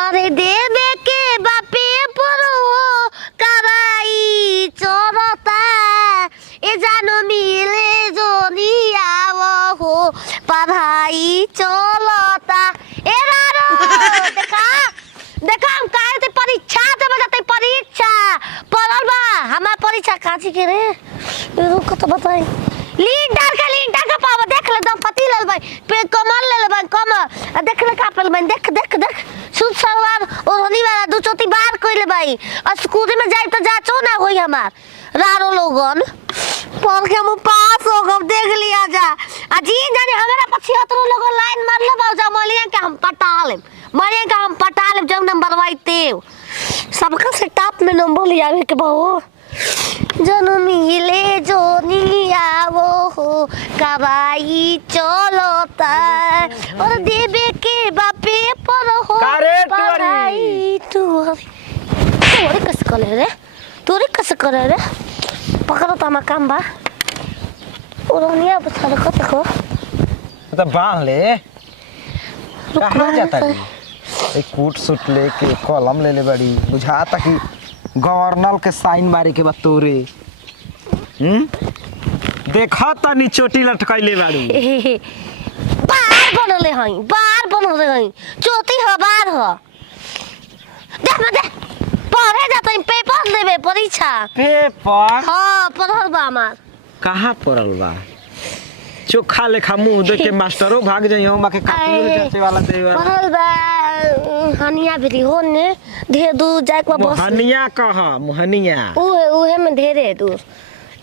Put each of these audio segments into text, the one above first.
अरे देवे के बापे पर हो कराई चोरता ए जानो मिले जो नियाव हो पढ़ाई चलता ए रारो देखा देखा हम काहे ते परीक्षा देबे जाते परीक्षा पढ़ल बा हमार परीक्षा काची के रे रुक तो बताई लिंटर का पाव देख ले दंपति ले भाई पे कमल ले भाई कमल देख ले कापल भाई देख देख देख सूट सलवार और होनी वाला दो चोटी बार कोइले भाई और स्कूल में जाई तो जाचो ना होई हमार रारो लोगन पढ़ के हम पास हो गब देख लिया जा अजी जाने हमारा पछी हतरो लोगन लाइन मार ले बाजा मलिया के हम पटा ले जब नंबर वाइते सबका से टॉप में नंबर ले आवे के बहु जनमी ले जो नियावो हो कबाई चलता और देवे के बापे पर हो पढ़ाई तोरे कस करे रे पकड़ो तो हमारा काम बा उरोनिया बता देखो तो बांध ले कहाँ जाता है एक कोट सूट लेके कलम ले ले बड़ी बुझाता कि गवर्नर के साइन मारे के बाद तोरे देखा तनी चोटी लटकाइले बाड़ी बार बनले हई चोटी ह बार ह देख दे पढ़े जाते पेपर देबे परीक्षा पेपर हां पढ़ल बा हमार कहाँ पढ़ल बा चोखा लेखा मुंह देख के मास्टरो भाग जाई हो माके काटी जाचे वाला देवा पढ़ल बा हनिया भी हो ने ढेर दूर जाए के बस मोहनिया कहा मोहनिया उहे में ढेरे दूर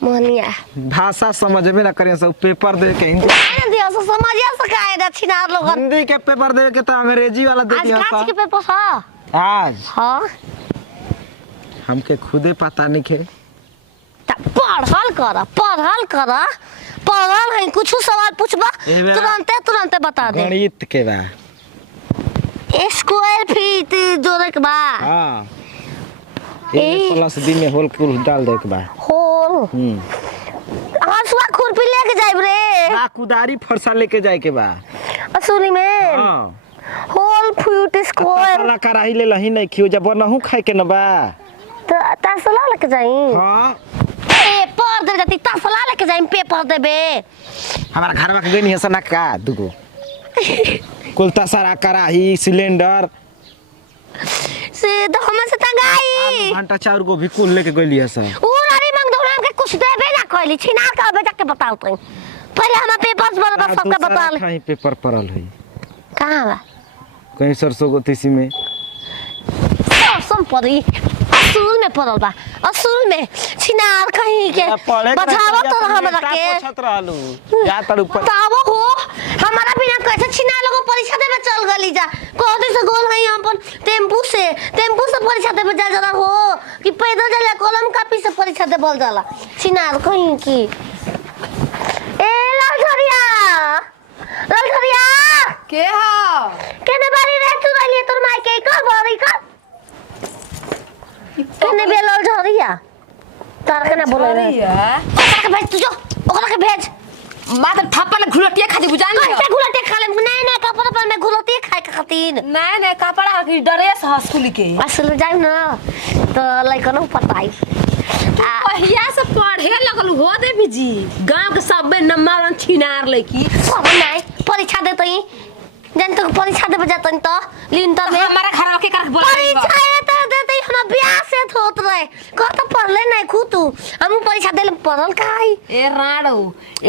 मोहनिया भाषा समझ में ना करे सब पेपर दे के हिंदी दिया से समझिया सकाए दक्षिणा लोग हिंदी के पेपर दे के तो अंग्रेजी वाला दे दिया आज के पेपर हां आज हां हमके खुदे पता नहीं के पढ़ल है कुछ सवाल पूछबा तुरंते बता दे गणित के बा स्क्वायर फीट जोड़े के बा हां A+B में होल कुल डाल दे के बा होल हंसुआ खुरपी लेके जाइब रे बा कुदारी फरसा लेके जाए के बा असुरी में हां होल फीट स्क्वायर तसला कराही ले लही नहीं खियो जब बनहु खाए के न बा तसला लेके जाई हां पेपर दे जाती तसला लेके जाई पेपर देबे हमारा घर में गई है सना का दुगो कुल तसरा कराही सिलेंडर से तो हम से तंगाई घंटा चार गो भी कुल लेके गइली है सर उ अरे मंग दौड़ा के कुछ देबे ना कहली छिना का बेटा के बताओ तो पहले हम पेपर्स बराबर सबका बता ले कहीं पेपर पड़ल है कहां बा कहीं सरसों को तीसी में सब पड़ी असूल में पड़ल बा असूल में छिनार कहीं के बचावा तो हमरा के पूछत रहलू या तर ऊपर बताओ हो हमारा बिना कैसे छिना लोग परीक्षा देवे चल गली जा कोदी से गोल है अपन टेम्पू से परीक्षा देवे जा जरा हो कि पैदल जाला कलम कापी से परीक्षा देवल जाला छिनार कहीं की ए ललझरिया के हा केने बारी रे तू रहली तोर माई के कर बारी कर केने बेलल झरिया तार केने बोले रे ओकरा के भेज तू जो ओकरा के भेज मात थप्पड़ घुलटिया खाती बुझान ले कैसे घुलटे खा ले नहीं कपड़ा पर मैं घुलटे खाए के खातिर नहीं कपड़ा की ड्रेस हस्कुली के असल जाई ना तो लइकनो पताई पहिया से पढ़े लगल हो दे बीजी गांव के सब में नंबर छिनार लेकी सब नहीं परीक्षा देतई जन तो परीक्षा देबे जातन तो लिंटर में हमारा घर के कर बोला परीक्षा ये तो देतई हम ब्याह से होत रहे को तो पढ़ले नहीं खुद तू हम परीक्षा देले पढ़ल काई ए राड़ो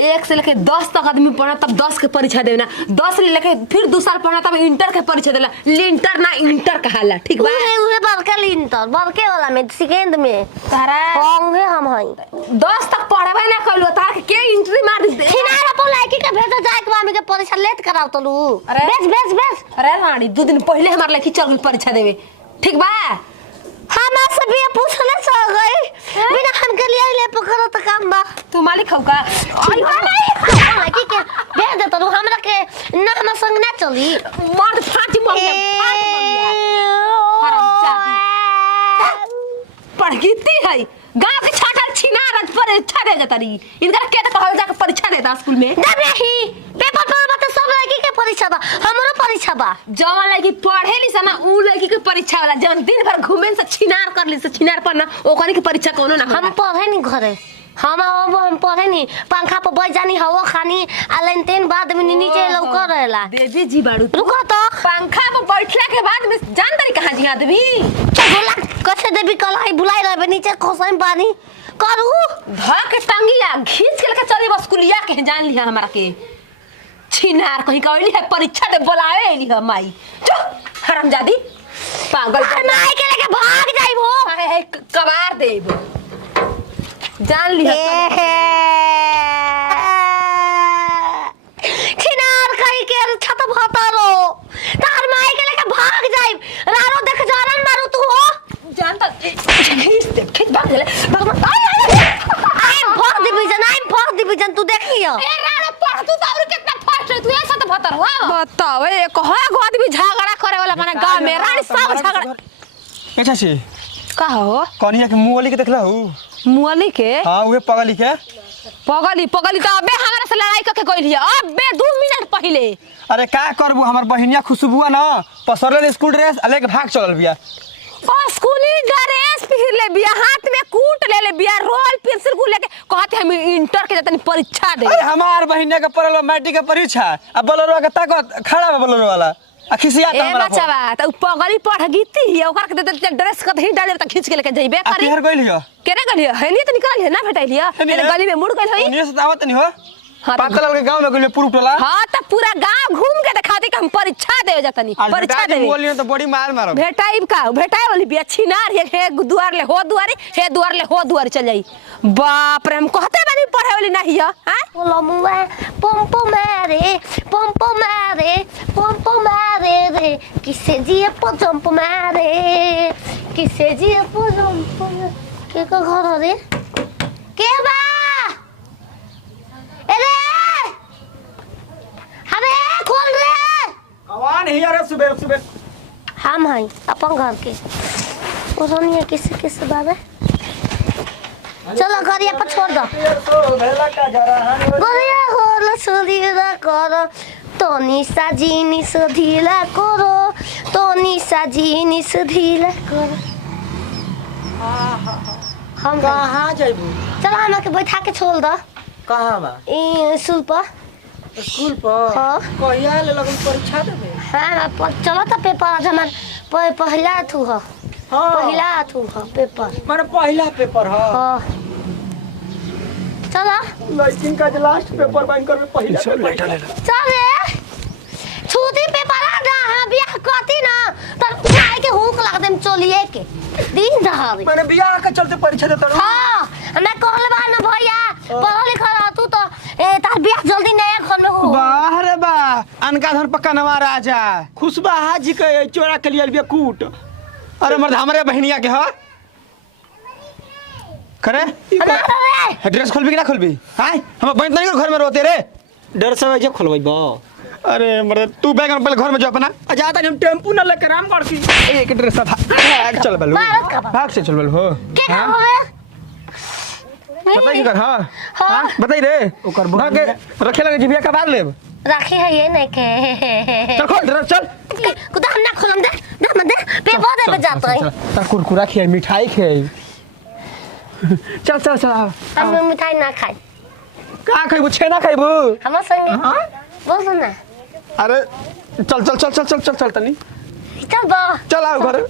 1 से लेके 10 तक आदमी पढ़ा तब 10 के परीक्षा देना 10 से लेके फिर 2 साल पढ़ा तब इंटर के परीक्षा देला लिंटर ना इंटर कहाला ठीक बा उहे बड़का लिंटर बड़के वाला में सेकंड में तारा होंगे हम हई 10 तक पढ़ावे ना कइलो तार के एंट्री मार दे छिनारा पर लाइकी के भेज जाए के मामी के परीक्षा लेट कराव तलू बेस अरे रानी 2 दिन पहले हमार लड़की चल गई परीक्षा देवे ठीक बा हमार से भी पूछले चल गई बिना हम के लिए ले पकड़ो त काम बा तू मालिक हो का आई नहीं लड़की के भेज दे तलू हमरा के ना हम संग ना चली मार फाटी मर गया पढ़ गीती है गांव के छाटल छिनार परीक्षा दे जाता रही इनका के कहल जा के परीक्षा देता स्कूल में जब यही पेपर पर बता सब लड़की के परीक्षा बा हमरो परीक्षा बा जवन लड़की पढ़ेली सा ना उ लड़की के परीक्षा वाला जवन दिन भर घूमे से छिनार करली से छिनार पर ना ओकनी के परीक्षा कोनो ना हम पढ़े नहीं घरे हम पढ़े नहीं पंखा पर बैठ जानी हवा खानी आलन तेन बाद में नीचे लौका रहेला देवी जी बाड़ू रुको तो पंखा पर बैठला के बाद में जान तरी कहां जी आदमी बोला कैसे देवी कलाई बुलाई रहे नीचे खोसई पानी करू धा के टंगिया खींच के लेके चली बस कुलिया के जान लिया हमरा के छिनार कहीं कहली है परीक्षा दे बुलावे एली हम माई चुप हरामजादी पागल नाई के लेके भाग जाइबो है कबार देबो जान लिया छिनार कहीं के छत भतारो तार माई के लेके भाग जाइब रारो देख जारन मारू तू हो जानता खींच भाग ले आई फर्स्ट डिवीजन तू देख लियो ए राणा पढ़ तू तो और कितना फास्ट है तू ऐसा तो भतर हुआ बताओ ए कहा गो आदमी झगड़ा करे वाला माने गांव में रानी सब झगड़ा ए चाची का हो कनिया के मुंहली के देखला हूं मुअली के हां उहे पगली के पगली तो अबे हमरा से लड़ाई करके गइल है अबे 2 मिनट पहले अरे का करबू हमर बहिनिया खुशबुआ ना पसरल स्कूल ड्रेस लेके भाग चलल बिया और स्कूली ड्रेस पहिर ले बिया हाथ में कूट ले बिया रोल पेंसिल को लेके कहते हम इंटर के जतनी परीक्षा दे अरे हमार बहिनिया के पढ़ल मैट्रिक के परीक्षा अब बोलरो के ताकत खड़ा बा बोलरो वाला खिसिया ए बच्चावा त पगली पढ़ गीती है ओकर के दे ड्रेस कहीं डाले त खींच के लेके जइबे करी अतिहर गइल हियो केने गलियो है नहीं त निकाल है ना भेटाइलिया गली में मुड़ गइल है उन्हीं से दावत नहीं हो हाँ पातल के गांव में गइल पुरु टोला हां त पूरा गांव घूम के दिखाते कि हम परीक्षा देवे जतनी परीक्षा देवे बोलियो तो बड़ी मार मारो भेटाइब का भेटाए वाली बिया छिनार हे दुआर ले हो दुआरी हे दुआर ले हो दुआरी चल जाई बाप रे हम कहते बानी पढ़े वाली नहीं है हां बोलो मुआ पंपो मारे रे किसे जिए जंप मारे किसे जिए जंप के का घर रे के बा अरे अरे खोल रे कौन है यार सुबह हम हैं अपन घर के ओरनिया किसे बाबे चलो गरिया पर छोड़ दो गरिया होल सुधीरा करो तोनी साजिनी सुधीला करो तोनी साजिनी सुधीला करो हम कहां जाइबू चलो हम के बैठा के छोड़ दो कहां बा ई स्कूल पर हां कहिया ले लगन परीक्षा देबे हां चलो तो पेपर आज हमार पहला थू हो हां पहला थू हो पेपर माने पहला पेपर ह हां चलो लड़किन का जो लास्ट पेपर बैंकर में पहला पेपर चल रे छुट्टी पेपर आ जा हां बियाह करती ना तब खाए के भूख लग देम चलिए के दिन दहाड़े माने बियाह के चलते परीक्षा देता रहो हां हमें कहले बा ना भैया पढ़ लिख रहा तू तो तार बियाह जल्दी नया घर में हो वाह रे बा अनका धन पक्का नवा राजा खुशबा हाजी के चोरा के लिए बिया कूट अरे मर्द हमरे बहनिया के ह करे ड्रेस खोलबी कि ना खोलबी हां हम बहन नहीं घर में रोते रे डर से जे खोलबई बा अरे मर्द तू बैग पहले घर में जो अपना जाता हम टेम्पू ना लेकर रामगढ़ की एक ड्रेस भाग चल बलू भाग से चल बलू हो के ना होवे बताई कर हां हां बताई रे ओकर बुढ़ा के रखे लगे जिबिया का बाद लेब राखी है ये नहीं के चल खोल ड्रेस चल कुदा हम ना खोलम दे पेपर दे जाता है ता कुरकुरा खिया मिठाई खाई चल चल चल हम मिठाई ना खाई का खाइबू छेना खाइबू हम संगे बोल ना अरे चल चल चल चल चल चल तनी चल बा चल आओ घर